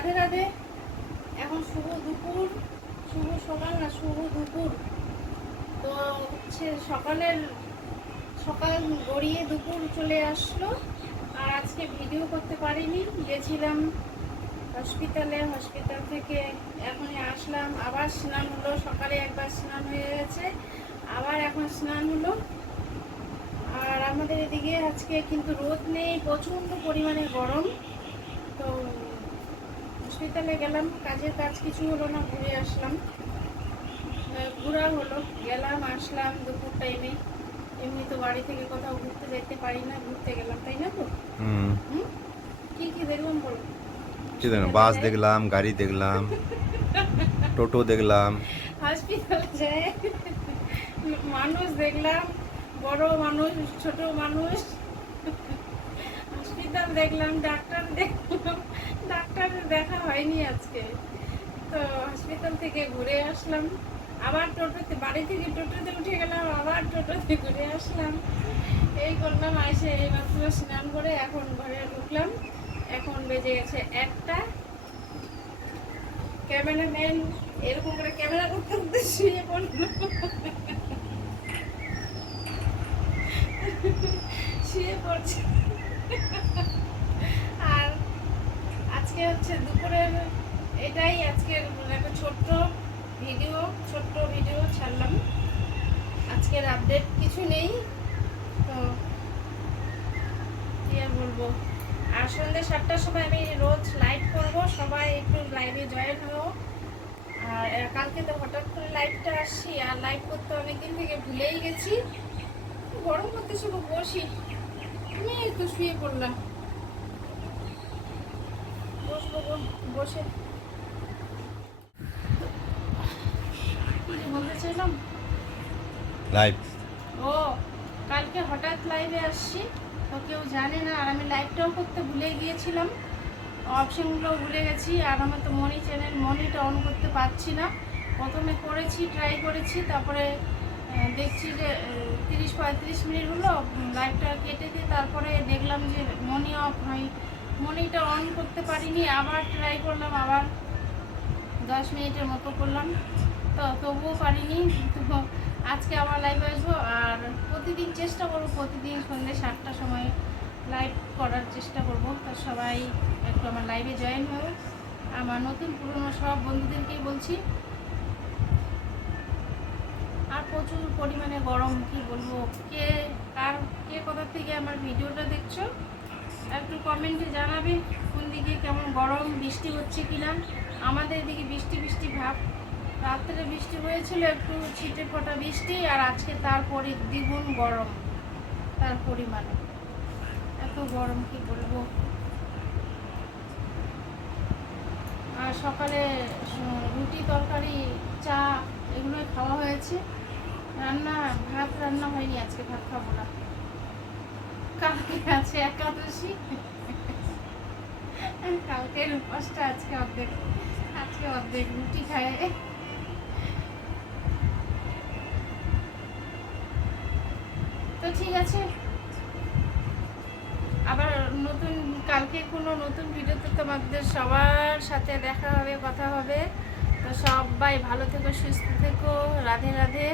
রাধে রাধে। এখন শুভ দুপুর, শুভ সকাল না শুভ দুপুর। তো হচ্ছে সকালের, সকাল গড়িয়ে দুপুর চলে আসলো। আর আজকে ভিডিও করতে পারিনি, গেছিলাম হসপিটালে। হসপিটাল থেকে এখনই আসলাম, আবার স্নান হলো, সকালে একবার স্নান হয়ে গেছে, আবার এখন স্নান হলো। আর আমাদের এদিকে আজকে কিন্তু রোদ নেই, প্রচণ্ড পরিমাণে গরম। তো হসপিটালে গেলাম কাজের কাজ কিছু হলো না ঘুরে আসলাম। ঘোরা হলো গেলাম আসলাম দুপুর টাইমে এমনি তো বাড়ি থেকে কোথাও ঘুরতে যেতে পারি না ঘুরতে গেলাম তাই না তো? কি কি দেখলাম বলো? কি দেখলাম? বাস দেখলাম গাড়ি দেখলাম টোটো দেখলাম। হসপিটালে যায়। মানুষ দেখলাম বড় মানুষ ছোট মানুষ। হসপিটাল দেখলাম, ডাক্তার দেখলাম, ডাক্তারের দেখা হয়নি আজকে। তো হসপিটাল থেকে ঘুরে আসলাম, আবার টোটোতে, বাড়ি থেকে টোটোতে উঠে গেলাম, আবার টোটোতে ঘুরে আসলাম। এই করলাম এসে এই মাত্র স্নান করে এখন ঘরে ঢুকলাম। এখন বেজে গেছে একটা। ক্যামেরাম্যান এরকম করে ক্যামেরা করতে করতে শুয়ে পড়ল শুয়ে পড়ছে আর আজকে হচ্ছে দুপুরের এটাই আজকের একটা ছোট্ট ভিডিও ছোট্ট ভিডিও ছাড়লাম। আজকের আপডেট কিছু নেই, তো কি আর বলব? আর সন্ধ্যে সাতটার সময় আমি রোজ লাইভ করব, সবাই একটু লাইভে জয়েন হও। আর কালকে তো হঠাৎ করে লাইভটা আসছি, আর লাইভ করতে অনেকদিন থেকে ভুলেই গেছি। গরম করতে শুধু বসি। আমি একটু শুয়ে পড়লাম। বসে। বলতে চাইলাম? লাইভ ও কালকে হঠাৎ লাইভে আসছি তো কেউ জানে না আর আমি লাইভটাও করতে ভুলে গিয়েছিলাম। অপশনগুলো ভুলে গেছি আর আমার তো মনি চ্যানেল মনিটা অন করতে পারছি না। প্রথমে করেছি ট্রাই করেছি তারপরে দেখছি যে তিরিশ পঁয়ত্রিশ মিনিট হলো লাইভটা কেটে দিয়ে তারপরে দেখলাম যে মনি অফ হয়। মনিটা অন করতে পারিনি, আবার ট্রাই করলাম, আবার দশ মিনিটের মতো করলাম। তো তবুও পারিনি, তো আজকে আবার লাইভে আসব, আর প্রতিদিন চেষ্টা করব, প্রতিদিন সন্ধ্যে সাতটার সময় লাইভ করার চেষ্টা করব। তো সবাই একটু আমার লাইভে জয়েন হও। আমার নতুন পুরনো সব বন্ধুদেরকেই বলছি, আর প্রচুর পরিমাণে গরম, কি বলব? কে কার কে কোথা থেকে আমার ভিডিওটা দেখছ? একটু কমেন্টে জানাবে কোন দিকে কেমন গরম, বৃষ্টি হচ্ছে কিনা। আমাদের এদিকে বৃষ্টি বৃষ্টি ভাব। রাত্রে বৃষ্টি হয়েছিল, একটু ছিটে ফোটা বৃষ্টি আর আজকে তারপরে দ্বিগুণ গরম তার পরিমাণে। এত গরম কি বলব? আর সকালে রুটি, তরকারি, চা এগুলোই খাওয়া হয়েছে। রান্না, ভাত রান্না হয়নি আজকে, ভাত খাব না। কালকে আছে একাদশী। কালকের উপাসটা আজকে অর্ধেক। আজকে অর্ধেক রুটি খায়। তো ঠিক আছে। আবার নতুন, কালকে কোনো নতুন ভিডিওতে তোমাদের সবার সাথে দেখা হবে, কথা হবে। তো সবাই ভালো থেকো, সুস্থ থেকো। রাধে রাধে।